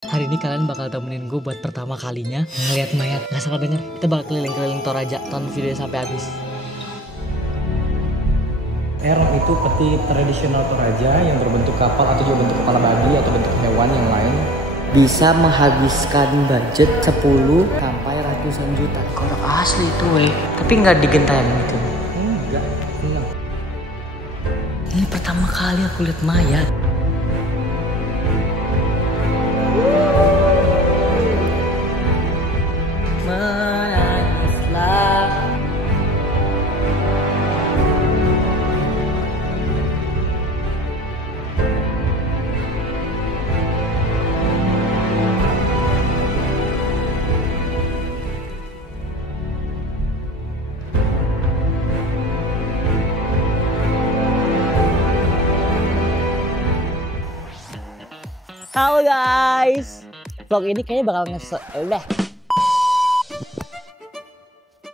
Hari ini kalian bakal temenin gue buat pertama kalinya ngeliat mayat. Gak salah denger, kita bakal keliling-keliling Toraja. Tonton video sampai habis. Erong itu peti tradisional Toraja yang berbentuk kapal atau juga bentuk kepala babi atau bentuk hewan yang lain. Bisa menghabiskan budget 10 sampai ratusan juta. Kalau asli itu tapi nggak digentayan gitu. Enggak, hilang. Ini pertama kali aku lihat mayat. Menangislah. Halo guys, vlog ini kayaknya bakal udah.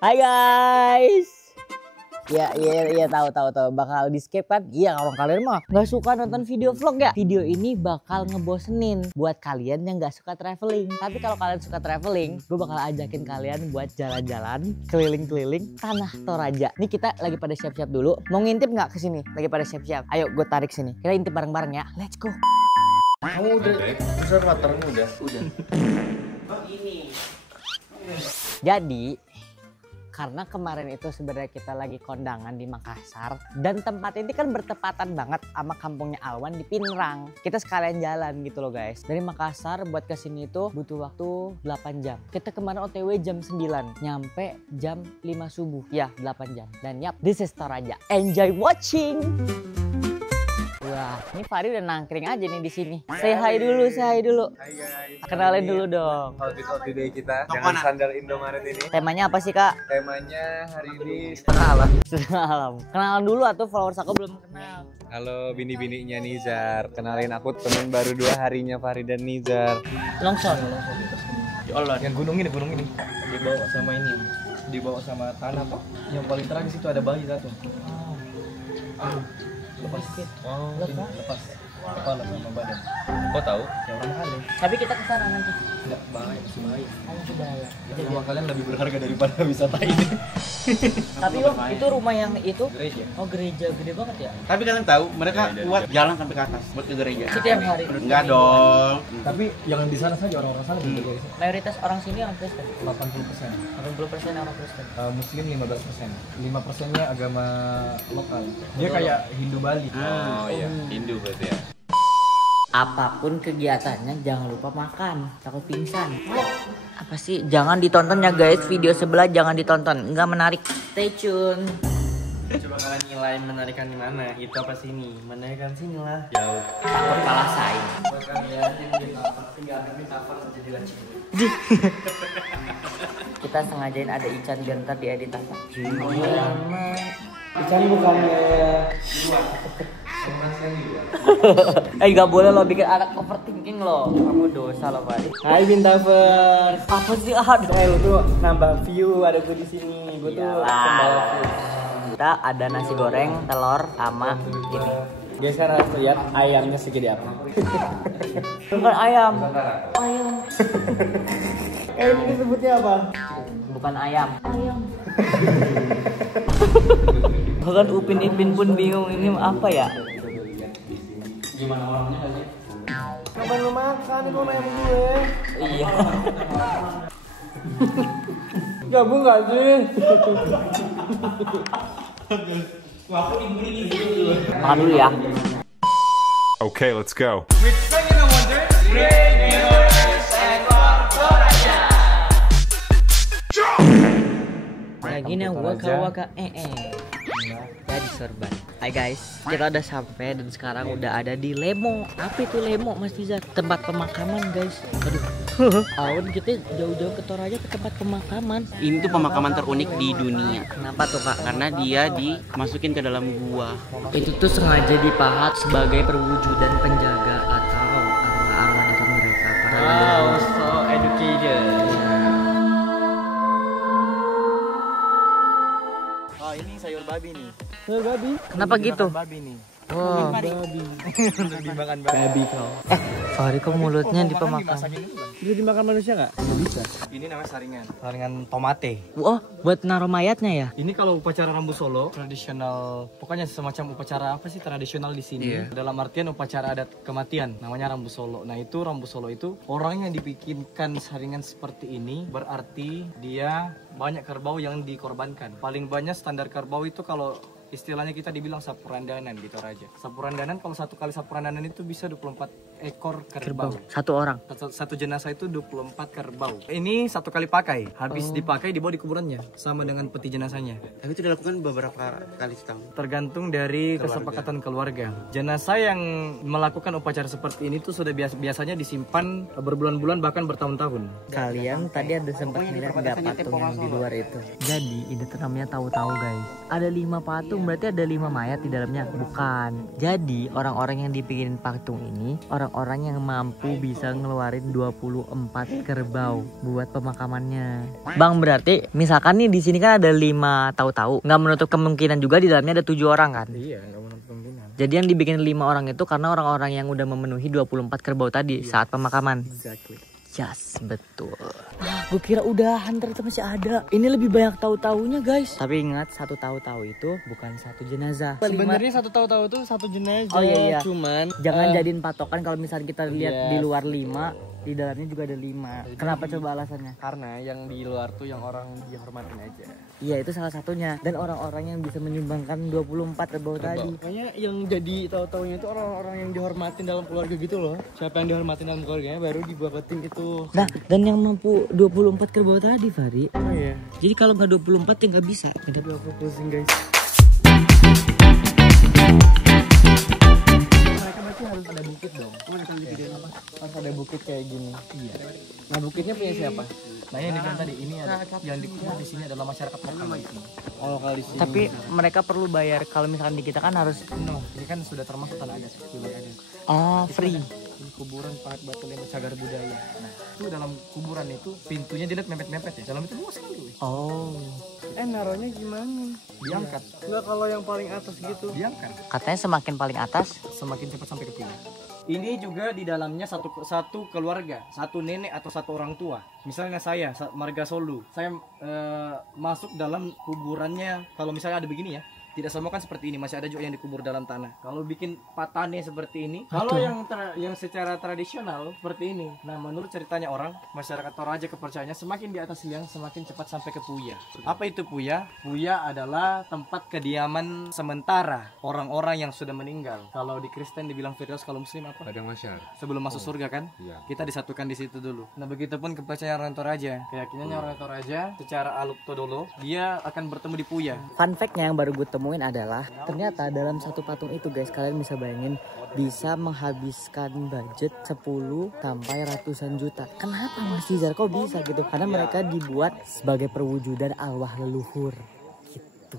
Hai guys. Ya tahu bakal di skip kan? Iya, kalau kalian mah nggak suka nonton video vlog ya. Video ini bakal ngebosenin buat kalian yang nggak suka traveling. Tapi kalau kalian suka traveling, gue bakal ajakin kalian buat jalan-jalan keliling-keliling tanah Toraja. Nih kita lagi pada siap-siap dulu. Mau ngintip nggak ke sini? Lagi pada siap-siap. Ayo gue tarik sini. Kita intip bareng-bareng ya. Let's go. Kamu udah besar waternya udah. Oh ini. Jadi karena kemarin itu sebenarnya kita lagi kondangan di Makassar dan tempat ini kan bertepatan banget sama kampungnya Alwan di Pinerang. Kita sekalian jalan gitu loh guys. Dari Makassar buat kesini itu butuh waktu 8 jam. Kita kemarin OTW jam 9, nyampe jam 5 subuh. Ya 8 jam. Dan yap, this is Toraja. Enjoy watching. Wah, ini Fahri udah nangkring aja nih di sini. Say hi dulu. Hai guys. Kenalin dulu dong. Outfit of the day kita dengan sandal Indomaret ini. Temanya apa sih kak? Temanya hari ini setengah alam. Setengah alam. Kenalan dulu atau followers aku belum kenal. Halo bini-bininya Nizar. Kenalin aku temen baru 2 harinya Fahri dan Nizar. Longsor. Ya Allah, yang gunung ini. Dibawa sama ini. Dibawa sama tanah toh. Yang paling tragis itu ada bayi satu. Lepas. Oh, lepas. Kepala sama badan. Kok tahu? Ya orang kali. Tapi kita kesana nanti. Enggak bahaya, masih bahaya. Oh, sudah ya. Jadi rumah kalian lebih berharga daripada wisata ini. Tapi Bang, itu rumah yang itu? Gereja. Oh, gereja gede banget ya? Tapi kalian tahu mereka kuat jalan sampai ke atas buat ke gereja. Setiap hari. Enggak dong. Tapi jangan di sana saja orang-orang sana juga guys. Mayoritas orang sini orang Kristen. 80%. 80% orang Kristen. Muslim 15%. 5%-nya agama lokal. Dia kayak Hindu Bali. Oh iya, Hindu berarti ya. Apapun kegiatannya jangan lupa makan, takut pingsan. Apa sih? Jangan ditonton ya guys, video sebelah jangan ditonton, nggak menarik. Stay tune. Coba kalian nilai menarikan di mana? Itu apa sini? Menarikan sini lah. Jauh. Takut kalah saing. Buat kalian yang di Tapan, tinggal kami Tapan jadi lancip. Kita sengajain ada Ican biar ntar diedit apa. Ikan bukannya Gak boleh lo bikin anak overthinking lo. Kamu dosa lo Pak. Hai Bintavers. Apa sih aduh. Lu tuh nambah view ada gue di sini. Gue tuh pembawa view. Kita ada nasi goreng, telur, sama ini. Guys sekarang harus lihat ayamnya segede apa. Bukan ayam. Ayam. Ini sebutnya apa? Bukan ayam. Ayam. Bahkan Upin Ipin pun bingung ini apa ya. Gimana orangnya tadi? Ngapain lu makan? Itu ayam gue. Iya. Gabung gak sih? Makan dulu ya. Okay, let's go. Lagi nih waka jadi sorban. Hai guys, kita udah sampai dan sekarang udah ada di Lemo. Apa itu Lemo Mas Tizar? Tempat pemakaman guys. Aduh. Awan kita jauh-jauh ke Toraja ke tempat pemakaman. Ini tuh pemakaman terunik di dunia. Kenapa tuh kak? Karena dia dimasukin ke dalam gua. Itu tuh sengaja dipahat sebagai perwujudan penjaga atau arwah-arwah dari mereka. Wow, so educated. Oh ini sayur babi nih. Sayur babi. Kenapa gitu? Babi nih. Wow. Untuk dimakan babi kau. Sorry kok mulutnya di pemakan. Bisa dimakan manusia nggak? Bisa. Ini namanya saringan. Saringan tomate. Oh, buat naruh mayatnya ya? Ini kalau upacara Rambu Solo tradisional, pokoknya semacam upacara apa sih tradisional di sini. Dalam artian upacara adat kematian, namanya Rambu Solo. Nah itu Rambu Solo itu orang yang dibikinkan saringan seperti ini berarti dia banyak kerbau yang dikorbankan. Paling banyak standar kerbau itu kalau istilahnya kita dibilang sapurandanan di Toraja. Sapurandanan kalau satu kali sapurandanan itu bisa 24 ekor kerbau. Satu orang. Satu jenazah itu 24 kerbau. Ini satu kali pakai. Habis dipakai dibawa di kuburannya sama dengan peti jenazahnya. Tapi itu dilakukan beberapa kali setahun. Tergantung dari kesepakatan keluarga. Jenazah yang melakukan upacara seperti ini tuh sudah biasanya disimpan berbulan-bulan bahkan bertahun-tahun. Kalian tadi ada sempat ngeliat nggak patung yang di luar itu? Jadi ini tuh namanya tahu-tahu guys. Ada 5 patung, berarti ada 5 mayat di dalamnya? Bukan. Jadi orang-orang yang dibikinin patung ini orang-orang yang mampu bisa ngeluarin 24 kerbau buat pemakamannya. Bang, berarti misalkan nih di sini kan ada 5 tahu-tahu, nggak menutup kemungkinan juga di dalamnya ada 7 orang kan? Iya, nggak menutup kemungkinan. Jadi yang dibikin 5 orang itu karena orang-orang yang udah memenuhi 24 kerbau tadi saat pemakaman. Exactly. Yes, betul. Gue kira udahan, ternyata masih ada. Ini lebih banyak tahu-taunya guys. Tapi ingat, satu tahu-tahu itu bukan satu jenazah. Sebenarnya satu tahu-tahu itu satu jenazah. Oh iya. Cuman Jangan jadiin patokan kalau misalnya kita lihat di luar 5, di dalamnya juga ada 5. Kenapa coba alasannya? karena yang di luar tuh yang orang dihormatin aja. Iya, itu salah satunya. Dan orang-orang yang bisa menyumbangkan 24 kerbau tadi. Kayaknya yang jadi tahu-taunya itu orang-orang yang dihormatin dalam keluarga gitu loh. Siapa yang dihormatin dalam keluarganya baru dibuatin itu. Nah, dan yang mampu 24 kerbau tadi, Fari. Oh iya. Jadi kalau nggak 24 ya nggak bisa. Aduh, aku pusing guys. Mereka berarti harus ada bukit dong. Harus ada bukit kayak gini. Iya. Nah bukitnya punya siapa? Nah yang dibilang tadi ini ada yang dikubur di sini adalah masyarakat lokal di sini. Oh, lokal di sini. Tapi mereka perlu bayar. Kalau misalkan di kita kan harus ini kan sudah termasuk tanah adat. free. Ini kuburan Pahat Batu Lembut Cagar Budaya. Nah itu dalam kuburan itu pintunya dilihat mepet-mepet ya. Dalam itu luas sekali. Oh. Naruhnya gimana? Diangkat. Nggak kalau yang paling atas gitu. Diangkat. Katanya semakin paling atas Semakin cepat sampai ke pulau. Ini juga di dalamnya satu keluarga, satu nenek atau satu orang tua. Misalnya saya, marga Solu, saya masuk dalam kuburannya. Kalau misalnya ada begini ya, tidak semua kan seperti ini, masih ada juga yang dikubur dalam tanah. Kalau bikin patane seperti ini, kalau yang secara tradisional seperti ini. Nah, menurut ceritanya orang, masyarakat Toraja kepercayaannya semakin di atas liang semakin cepat sampai ke Puya. Apa itu Puya? Puya adalah tempat kediaman sementara orang-orang yang sudah meninggal. Kalau di Kristen dibilang Firdaus, kalau Muslim apa? Padang Masyar. Sebelum masuk surga kan? Iya. Kita disatukan di situ dulu. Nah, begitupun kepercayaan orang Toraja. Keyakinannya orang Toraja secara aluk todolo, dia akan bertemu di Puya. Fun fact-nya yang baru gue temuin adalah ternyata dalam satu patung itu guys, kalian bisa bayangin bisa menghabiskan budget 10 sampai ratusan juta. Kenapa Mas Izar kok bisa gitu? Karena mereka dibuat sebagai perwujudan arwah leluhur gitu.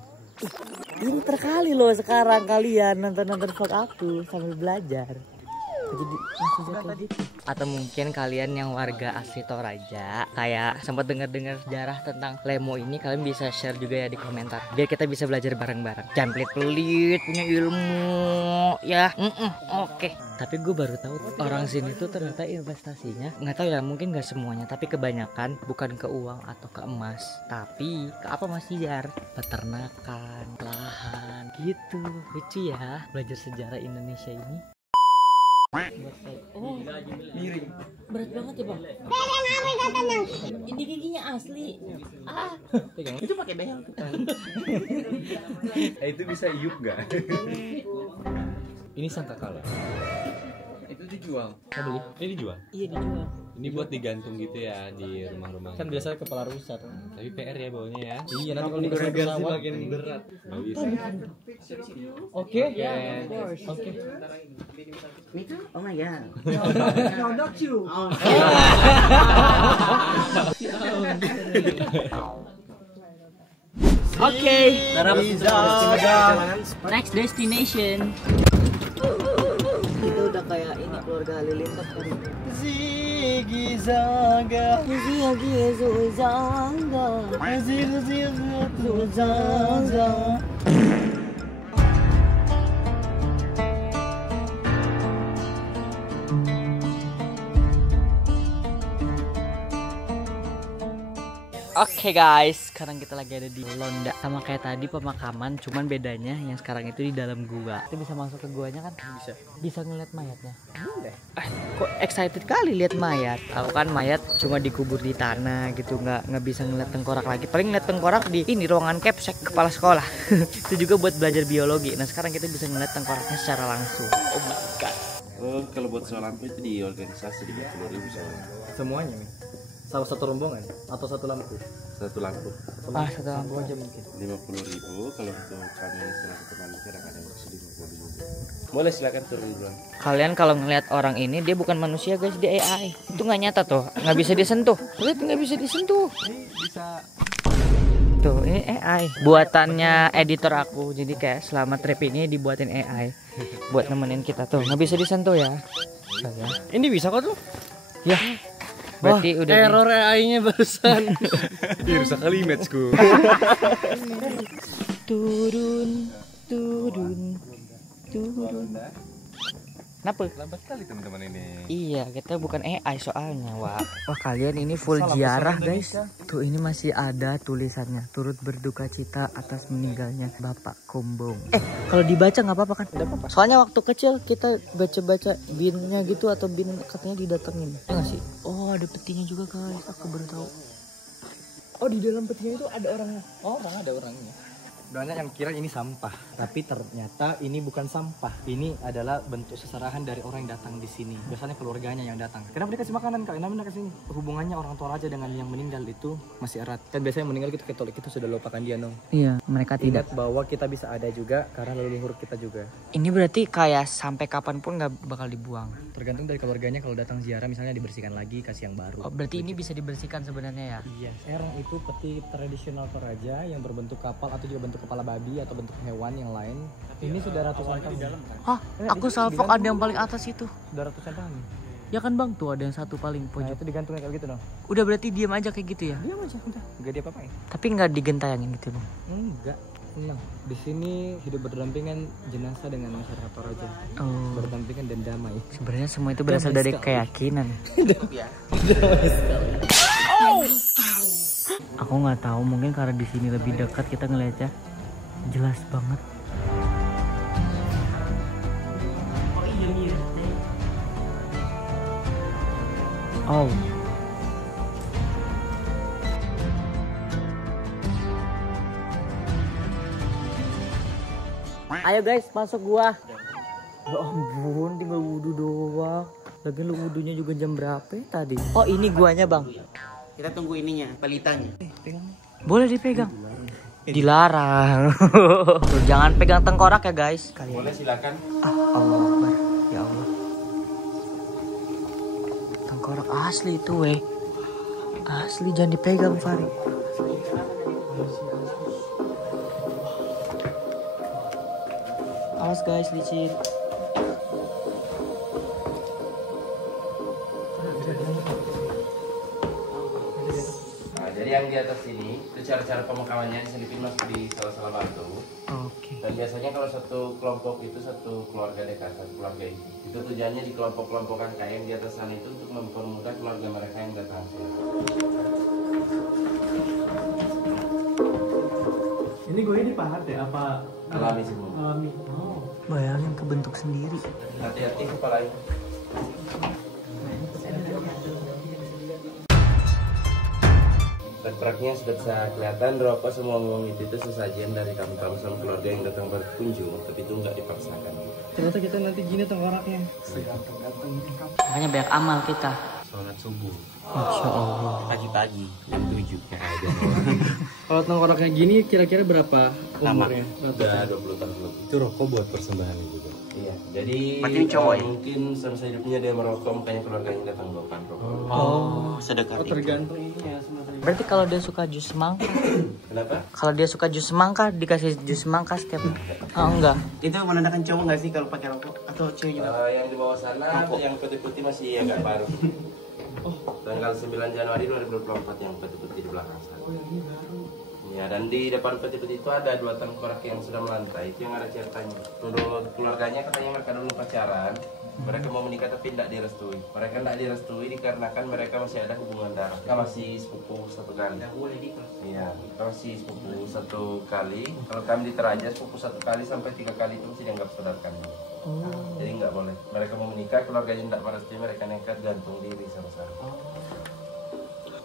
Ini terkali loh sekarang kalian nonton vlog aku sambil belajar. Jadi kayak gitu. Atau mungkin kalian yang warga asli Toraja kayak sempat dengar sejarah tentang Lemo ini, kalian bisa share juga ya di komentar biar kita bisa belajar bareng-bareng. Jangan pelit-pelit, punya ilmu ya. Oke. Tapi gue baru tahu orang sini tuh ternyata investasinya nggak tahu ya, mungkin nggak semuanya tapi kebanyakan bukan ke uang atau ke emas, tapi ke apa Mas Izar? Peternakan, lahan gitu. Lucu ya belajar sejarah Indonesia ini. Oh, Miring. berat banget ya bang. Ini giginya asli. Itu pakai behel. Itu bisa iup gak? Ini sangkakala. Itu dijual. Mau beli? Ini dijual. Iya dijual. Ini buat digantung gitu ya di rumah-rumah. Kan biasanya kepala rusa. Tapi PR ya bawanya ya. Iya, nanti kalau digoreng pesawat makin berat. Nggak bisa. Oke. Oke. Oh my god. No, not you. Oke. Next destination. Kita udah kayak ini keluarga Halilintar tadi. Ziggy Zaga. Zaga. Oke guys, sekarang kita lagi ada di Londa. Sama kayak tadi pemakaman, cuman bedanya yang sekarang itu di dalam gua. Kita bisa masuk ke guanya kan? Bisa ngeliat mayatnya. Kok excited kali lihat mayat? Aku kan mayat cuma dikubur di tanah gitu, nggak bisa ngeliat tengkorak lagi. Paling ngeliat tengkorak di ini ruangan capsek kepala sekolah. Itu juga buat belajar biologi. Nah sekarang kita bisa ngeliat tengkoraknya secara langsung. Oh my god. Oh, kalau buat soal lampu itu di organisasi di 40.000 soalnya. Semuanya nih. Salah satu rombongan atau satu lampu? Satu lampu Satu lampu aja mungkin. 50.000. Kalau untuk kami selaku teman kadang-kadang masih 50.000. Boleh silakan turun duluan. Kalian kalau ngeliat orang ini, dia bukan manusia guys, dia AI. Itu nggak nyata tuh, nggak bisa disentuh. Lihat nggak bisa disentuh. Ini bisa. Tuh ini AI. Buatannya editor aku. Jadi kayak selama trip ini dibuatin AI buat nemenin kita tuh. Nggak bisa disentuh ya. Ini bisa kok tuh? Ya. Berarti udah error AI-nya barusan. Ih, rusak kali matchku. turun. Kenapa? Lambat kali teman-teman ini. Iya, kita bukan AI soalnya, Wak. Wah, kalian ini full ziarah, guys. Tuh, ini masih ada tulisannya. Turut berduka cita atas meninggalnya Bapak Kombong. Kalau dibaca nggak apa-apa kan? Nggak apa-apa. Soalnya waktu kecil kita baca-baca binnya gitu atau bin katanya didatengin. Ya nggak sih? Oh, ada petinya juga, guys. Aku baru tahu. Oh, di dalam petinya itu ada orangnya. Oh, mana ada orangnya. Banyak yang kira ini sampah, tapi ternyata ini bukan sampah. Ini adalah bentuk seserahan dari orang yang datang di sini. Biasanya keluarganya yang datang. Kenapa dikasih makanan, Kak? Kenapa dikasih ini? Hubungannya orang tua raja dengan yang meninggal itu masih erat. Kan biasanya meninggal gitu Katolik itu sudah lupakan dia, no. Iya, mereka tidak. Ingat bahwa kita bisa ada juga karena leluhur kita juga. Ini berarti kayak sampai kapanpun nggak bakal dibuang. Tergantung dari keluarganya, kalau datang ziarah misalnya dibersihkan lagi, kasih yang baru. Oh, berarti ini bisa dibersihkan sebenarnya ya? Iya, serang itu peti tradisional Toraja yang berbentuk kapal atau juga bentuk kepala babi atau bentuk hewan yang lain. Ini sudah ratusan tahun. Hah? Aku salfok ada yang paling atas itu. Sudah ratusan tahun. Ya kan bang, tuh ada yang satu paling Nah, pojok. itu digantungnya kayak gitu dong. Udah berarti diam aja kayak gitu ya? Diam aja, udah. Enggak dia apa-apain. Tapi nggak digentayangin gitu bang? Enggak. Tenang. Di sini hidup berdampingan jenazah dengan masyarakat Toraja. Oh. Berdampingan dan damai. Sebenarnya semua itu berasal Damai dari sekali. keyakinan. Damai sekali. Aku nggak tahu, mungkin karena di sini lebih dekat kita ngeliatnya jelas banget. Oh. Ayo guys, masuk gua. Ya ampun, tinggal wudhu doang. Lagi lu wudhunya juga jam berapa ya tadi? Oh, ini guanya, Bang. Kita tunggu ininya, pelitannya. Boleh dipegang. Dilarang. Tuh, jangan pegang tengkorak ya, guys. Boleh silakan. Allah Akbar. Ya Allah. Tengkorak asli itu, weh. Asli, jangan dipegang, Fari. Awas guys, licin. Nah, jadi yang di atas ini itu cara-cara pemakamannya diselipin masuk di salah-salah batu. Oke. Dan biasanya kalau satu kelompok itu satu keluarga dekat, satu keluarga itu tujuannya di kelompok-kelompokan kayak yang di atas sana itu untuk mempermudah keluarga mereka yang datang. Ini gue dipahat ya apa? Alami semua. Alami. Oh. Bayangin kebentuk sendiri. Hati-hati kepalanya. Praknya sudah bisa kelihatan berapa semua uang itu sesajian dari kamu-kamu sama keluarga yang datang berkunjung, tapi itu nggak dipaksakan. Ternyata kita nanti gini tengkoraknya. Makanya banyak amal kita. Sholat subuh Masya Allah. Pagi-pagi jam 7 ya aja. Kalau tengkoraknya gini kira-kira berapa umurnya? udah 20 tahun lebih. Itu rokok buat persembahan juga. Iya, jadi Berarti ini cowok ya? mungkin semasa hidupnya dia merokok, makanya keluarga yang datang bawakan rokok. Oh, sedekah. Oh, tergantung ini ya sebenarnya. Berarti kalau dia suka jus semangka, Kenapa? kalau dia suka jus semangka dikasih jus semangka setiap. Oh enggak. Itu menandakan cowok nggak sih kalau pakai rokok atau cewek juga? Yang di bawah sana, yang putih-putih masih agak baru. Tanggal 9 Januari 2024 yang putih-putih di belakang sana. Ya, dan di depan peti-peti itu ada 2 tengkorak yang sudah melantai. Itu yang ada ceritanya. Menurut keluarganya katanya mereka dulu pacaran. Mereka mau menikah tapi tidak direstui. Mereka tidak direstui dikarenakan mereka masih ada hubungan darah. Kita masih sepupu satu kali. Iya, kita masih sepupu satu kali. Kalau kami di Toraja sepupu satu kali sampai 3 kali itu mesti dianggap saudara kami. Jadi nggak boleh. Mereka mau menikah, keluarganya tidak merestui, mereka nekat gantung diri sama-sama.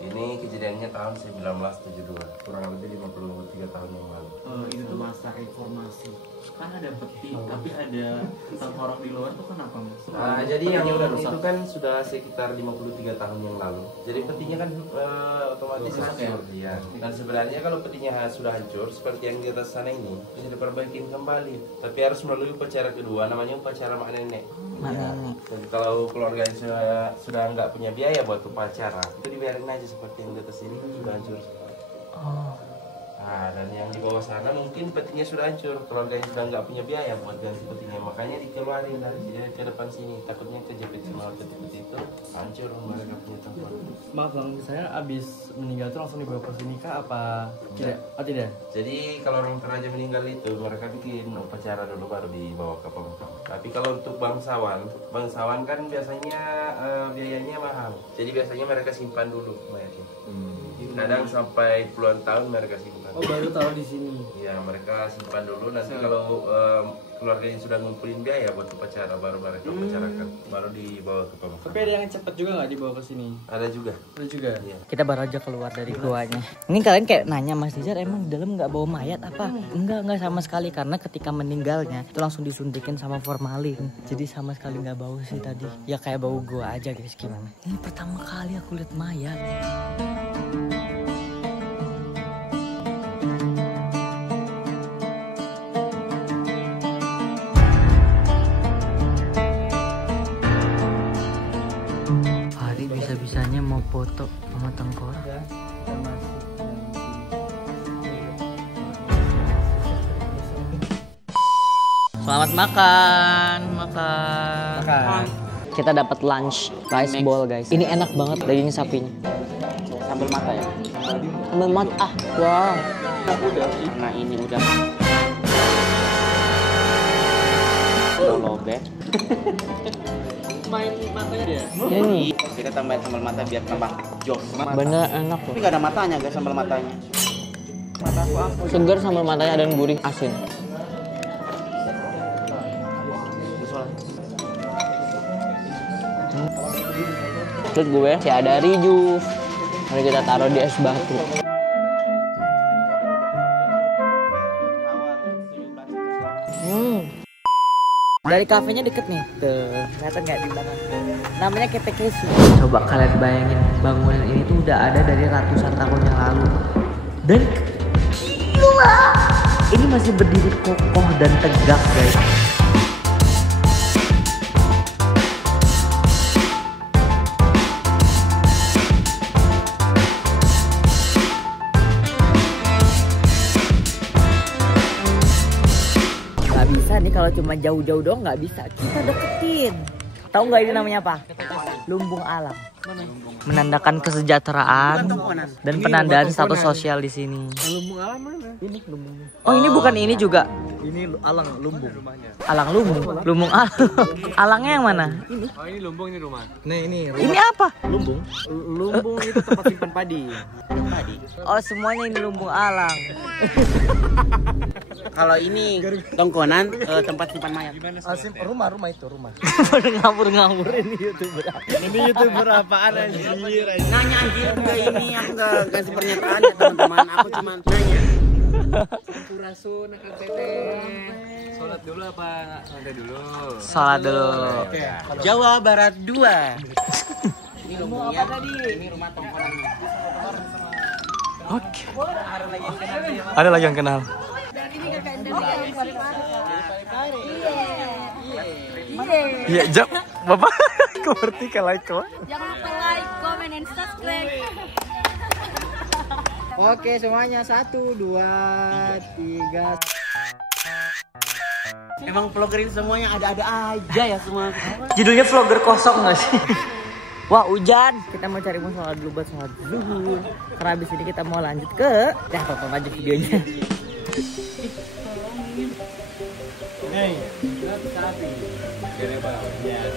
Ini kejadiannya tahun 1972, kurang lebih 53 tahun yang lalu. Itu tuh masa reformasi. Kan ada peti, tapi ada tengkorak di luar tuh kenapa mas? Jadi yang itu kan sudah sekitar 53 tahun yang lalu. Jadi petinya kan otomatis hancur. Ya. Dan sebenarnya kalau petinya sudah hancur, seperti yang di atas sana ini, bisa diperbaiki kembali. Tapi harus melalui upacara kedua, namanya upacara mak nenek. Ya. Jadi kalau keluarga sudah nggak punya biaya buat upacara, itu dibiarin aja seperti yang di atas ini sudah hancur. Nah, dan yang di bawah sana mungkin petinya sudah hancur, keluarganya sudah nggak punya biaya buat ganti petinya, makanya dikeluarin dari ke depan sini, takutnya kejepit sama peti-peti itu hancur mereka punya tempat. Maaf bang, saya abis meninggal itu langsung dibawa ke sini kah apa tidak? Oh tidak. Jadi kalau orang Toraja meninggal itu mereka bikin upacara dulu baru dibawa ke pemakaman. Tapi kalau untuk bangsawan kan biasanya biayanya mahal. Jadi biasanya mereka simpan dulu mayatnya. Kadang sampai puluhan tahun mereka simpan. Oh baru tahu di sini. Ya mereka simpan dulu, nanti kalau keluarganya sudah ngumpulin biaya buat upacara baru mereka upacarakan, baru dibawa ke pemakaman. Tapi ada yang cepat juga nggak dibawa ke sini? Ada juga. Ada juga. Iya. Kita baru aja keluar dari guanya. Ini kalian kayak nanya Mas Dijar, emang di dalam nggak bawa mayat apa? Enggak sama sekali, karena ketika meninggalnya itu langsung disuntikin sama formalin. Jadi sama sekali nggak bau sih tadi. Ya kayak bau gua aja guys, gimana? Ini pertama kali aku lihat mayat. Bisa-bisanya mau foto sama tengkorak. Selamat makan. Kita dapat lunch rice bowl guys. Ini enak banget daging sapinya. Sambal mata ya? Sambal mata. Wow. Nah ini udah. Lobek. Main matanya dia. Ini Kita tambahin sambal mata biar tambah jos. bener enak loh. Tapi nggak ada matanya guys, sambal matanya. Segar sambal matanya dan gurih asin. Terus gue si ada Rijuf. Mari kita taruh di es batu. Dari kafenya deket nih, tuh kelihatan nggak di belakang? Namanya Ketek Crispy. Coba kalian bayangin, bangunan ini tuh udah ada dari ratusan tahun yang lalu. Dan gila, ini masih berdiri kokoh dan tegak guys. Nih kalau cuma jauh-jauh doang nggak bisa, kita deketin. Tahu nggak ini namanya apa? Lumbung alam. Menandakan kesejahteraan dan penandaan status sosial di sini. Lumbung alam mana? Ini lumbung. Oh ini bukan ini juga? Ini alang lumbung. Alang lumbung. Lumbung alam. Alangnya yang mana? Ini. Oh ini lumbung, ini rumah. Nih ini rumah. Ini apa? Lumbung. Lumbung itu tempat simpan padi. Oh semuanya ini lumbung alang. Kalau ini tongkonan tempat simpan mayat. Rumah itu rumah. Ngabur ini YouTuber. Ini YouTuber apaan anjir? Nanya anjir juga ini, aku nggak kasih pernyataan ya teman-teman, aku cuma nanya. Sampurasun akan teteh. Sholat dulu apa santai dulu? Sholat dulu. Jawa Barat 2. Ini Ngomong apa tadi? Ini rumah tongkonannya. Oke. Ada lagi yang kenal. Iya, jam Bapak ngerti ke like kok. Jangan lupa like, comment, and subscribe. Oke semuanya 1, 2, 3. Emang vloggerin semuanya ada-ada aja ya semua. Judulnya vlogger kosong nggak sih? Wah hujan. Kita mau cari musola dulu buat sholat zuhur. Karena habis ini kita mau lanjut ke. Tonton aja videonya. Hey, not sapi. Kerbau. Yes.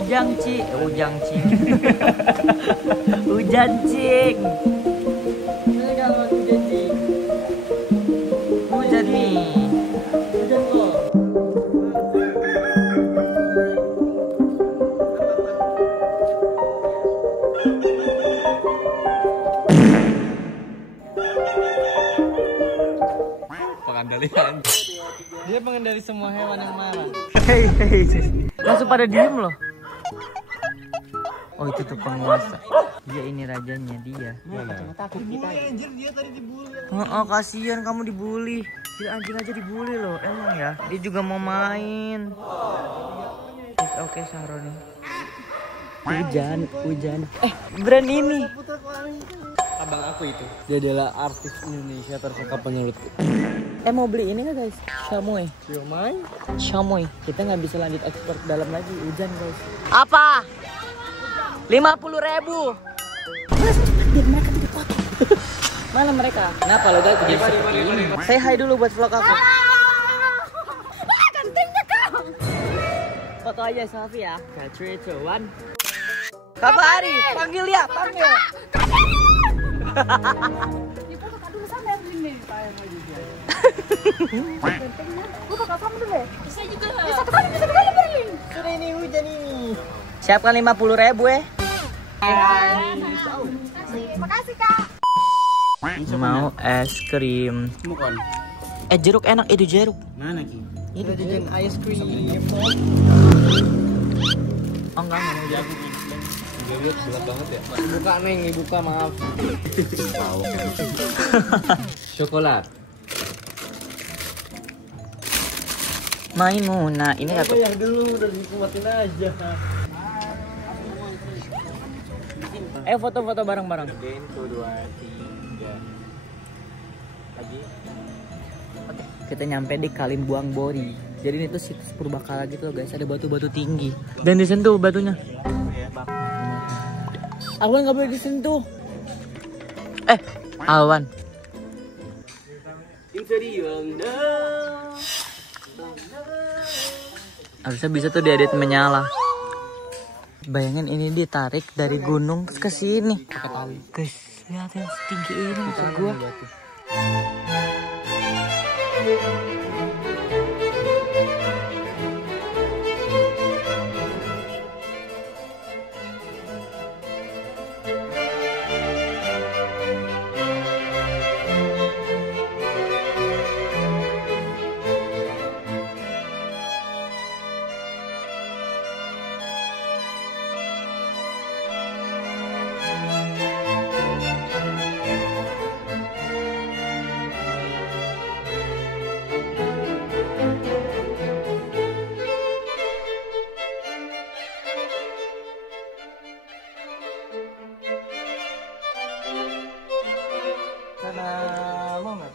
Ujang cing. Hujan cing. Hujan nih. Pengendalian. Dia pengendali semua hewan yang marah. Langsung pada diem loh. Oh itu tuh penguasa. Dia ini rajanya dia. Takut kita. Anjir dia tadi dibully. Oh kasihan kamu dibully. Si anjing aja dibully loh. Emang ya. Dia juga mau main. Oke Sahroni. Hujan. Brand ini. Abang aku itu. Dia adalah artis Indonesia tersuka penyulutku. Mau beli ini nggak guys? Siomay? Chamoy. Kita nggak bisa lanjut ekspor ke dalam lagi. Hujan guys. Apa? 50.000. Mana mereka? Kenapa lo guys? Mari. Say hi dulu buat vlog aku. Gantengnya kau. Foto aja selfie ya. 3, 2, 1. Kak Ari, panggil ya, panggil. Ibu bakal dulu sama ini. Gantengnya. Ibu bakal sama dulu ya. Bisa juga. Bisa sekali Berlin. Sudah ini hujan ini. Siapkan 50.000 Makasih Kak. Mau es krim. Bukan. Jeruk enak itu jeruk. Mana Ki? Ini Jajan ice cream. Oh enggak mau ya. Lihat gelap banget ya. Buka Neng, dibuka maaf. Coklat. Maimunah, ini satu. Yang dulu udah dikuatin aja. Foto-foto bareng-bareng. 1, 2, 3. Lagi. Kita nyampe di Kalimbuang Bori. Jadi ini tuh situs purbakala gitu loh guys. Ada batu-batu tinggi. Dan disentuh batunya. Alwan nggak boleh disentuh. Alwan. Harusnya bisa tuh diedit menyala. Bayangin ini ditarik dari gunung ke sini. Guys, lihatin setinggi ini maksud gua.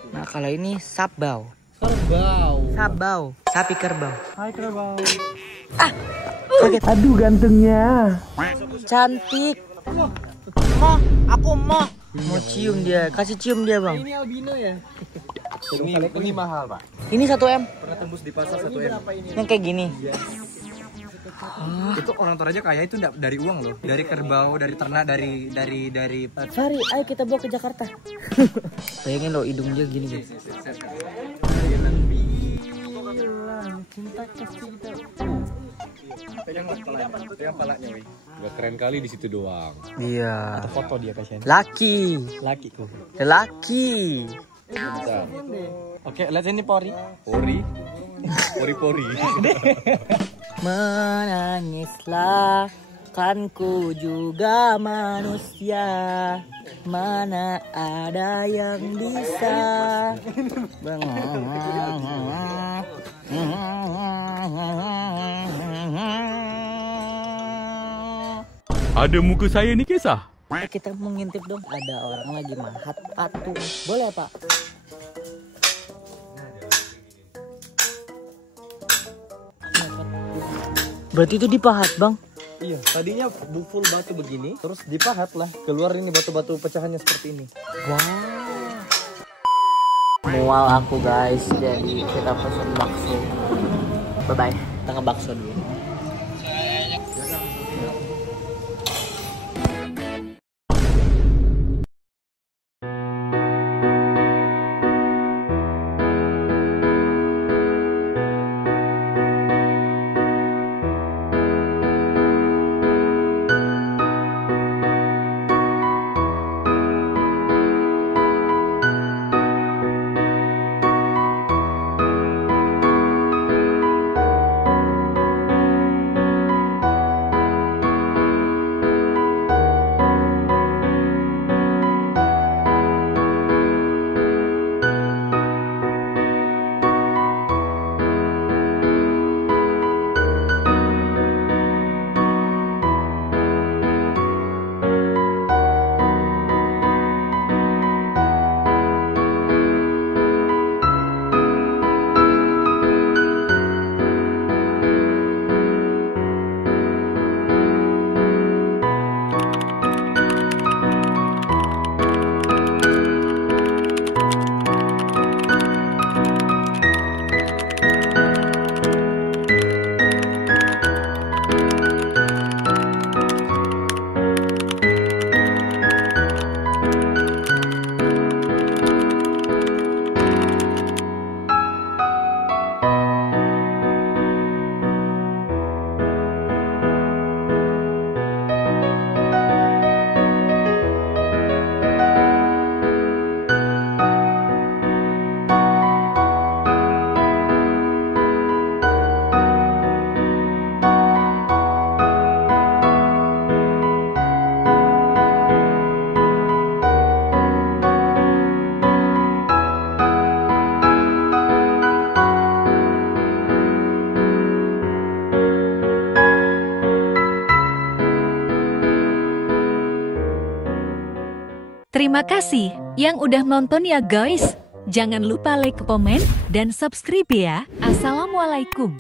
Nah kalau ini sabau. Sabau. Sapi kerbau. Hai kerbau. Kaget. Aduh gantengnya. Cantik. Aku mau cium dia. Kasih cium dia bang. Ini albino ya? Ini mahal Pak. Ini 1M. Pernah tembus di pasar 1M. Yang kayak gini. Itu orang Toraja kaya itu dari uang loh, dari kerbau, dari ternak, dari Sari, ayo kita bawa ke Jakarta. Bayangin loh hidung dia gini guys. Pegang palanya, weh. Gak keren kali di situ doang. Iya. Foto dia kasihan. Laki. Lakiku. Laki. Oke, lihat ini Pori. Pori. Menangislah, kan ku juga manusia. Mana ada yang bisa Ada muka saya nih kisah. Kita mau ngintip dong. Ada orang lagi mahat patung. Boleh Pak? Berarti itu dipahat bang? Iya, tadinya full batu begini, terus dipahat lah. Keluar ini batu-batu pecahannya seperti ini. Wow. mual aku guys, jadi kita pesen bakso. Bye bye, kita ke bakso dulu. Terima kasih yang udah nonton ya guys. Jangan lupa like, komen, dan subscribe ya. Assalamualaikum.